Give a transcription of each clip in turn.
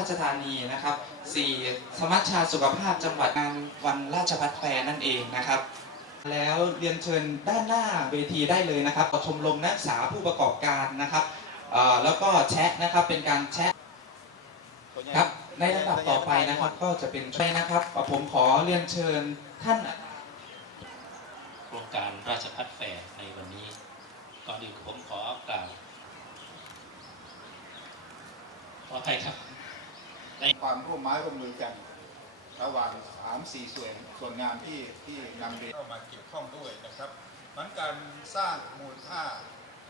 ราชธานีนะครับสี่สมัชชาสุขภาพจังหวัดงานวันราชพัฒแฟร์นั่นเองนะครับ แล้วเรียนเชิญด้านหน้าเวทีได้เลยนะครับชมรมนักศึกษาผู้ประกอบการนะครับแล้วก็แชทนะครับเป็นการแชทครับในลำดับต่อไปนะครับก็จะเป็นช่วยนะครับผมขอเรียนเชิญท่านโครงการราชพัฒแฟร์ในวันนี้ก่อนอื่นผมขอกล่าวขออภัยครับ ความร่วมไม้ร่วมมือกัน ระหว่างสามสี่ส่วนส่วนงานที่ที่นำเรียนเข้ามาเกี่ยวข้องด้วยนะครับมันการสร้างมูลค่า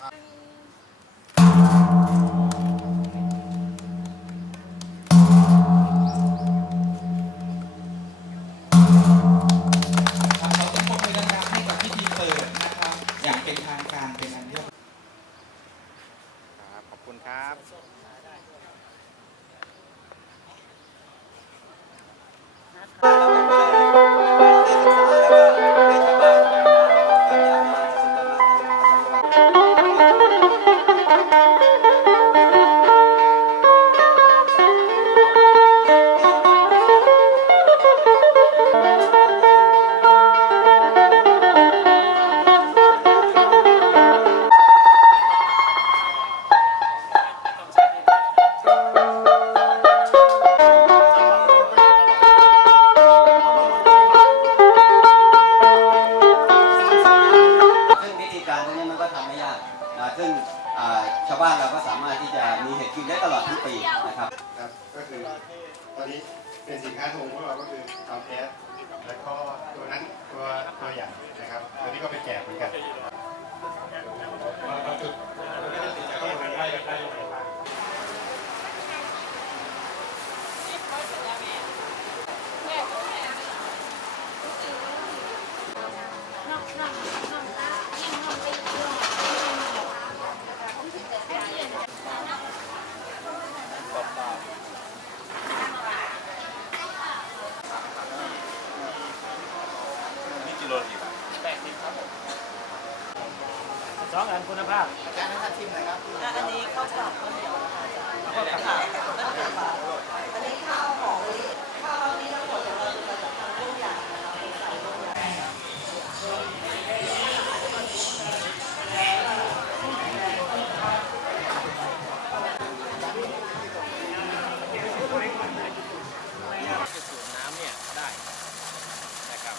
ครับเราต้องปรบมือดังๆให้กับพิธีเปิดนะครับอย่างเป็นทางการเป็นอันเรียบร้อยครับ ขอบคุณครับ ซึ่งวิธีการตรงนี้มันก็ทำไม่ยาก ซึ่งชาวบ้านเราก็สามารถที่จะมีเห็ดกินได้ตลอดทั้งปีนะครับครับก็คือตอนนี้เป็นสินค้าทงของเราก็คือเตาแก๊สแล้วก็ตัวนั้นตัวตัวอย่างนะครับตัวนี้ก็ไปแจกเหมือนกัน สองอันคุณภาพอันนี้ข้าวกล่องข้าวเหนียวนะคะข้าวกล่องอันนี้ข้าวหอมมะลิข้าวนี้ทั้งหมดเดี๋ยวเราจะจัดทำลูกอย่างนะคะใส่ลูกอย่างสูบน้ำเนี่ยได้นะครับ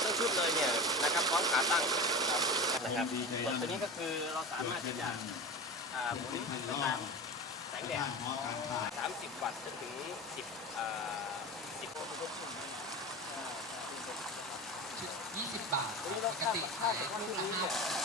เรื่องชุดเลยเนี่ยนะครับพร้อมขาตั้งนะครับ นะครับส่วนตัวนี้ก็คือเราสามารถที่จะอ่าหมุนไปตามแสงแดด30 วัตต์จนถึง 10อ่า10 20 บาทปกติขายคู่ละ5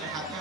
นะครับ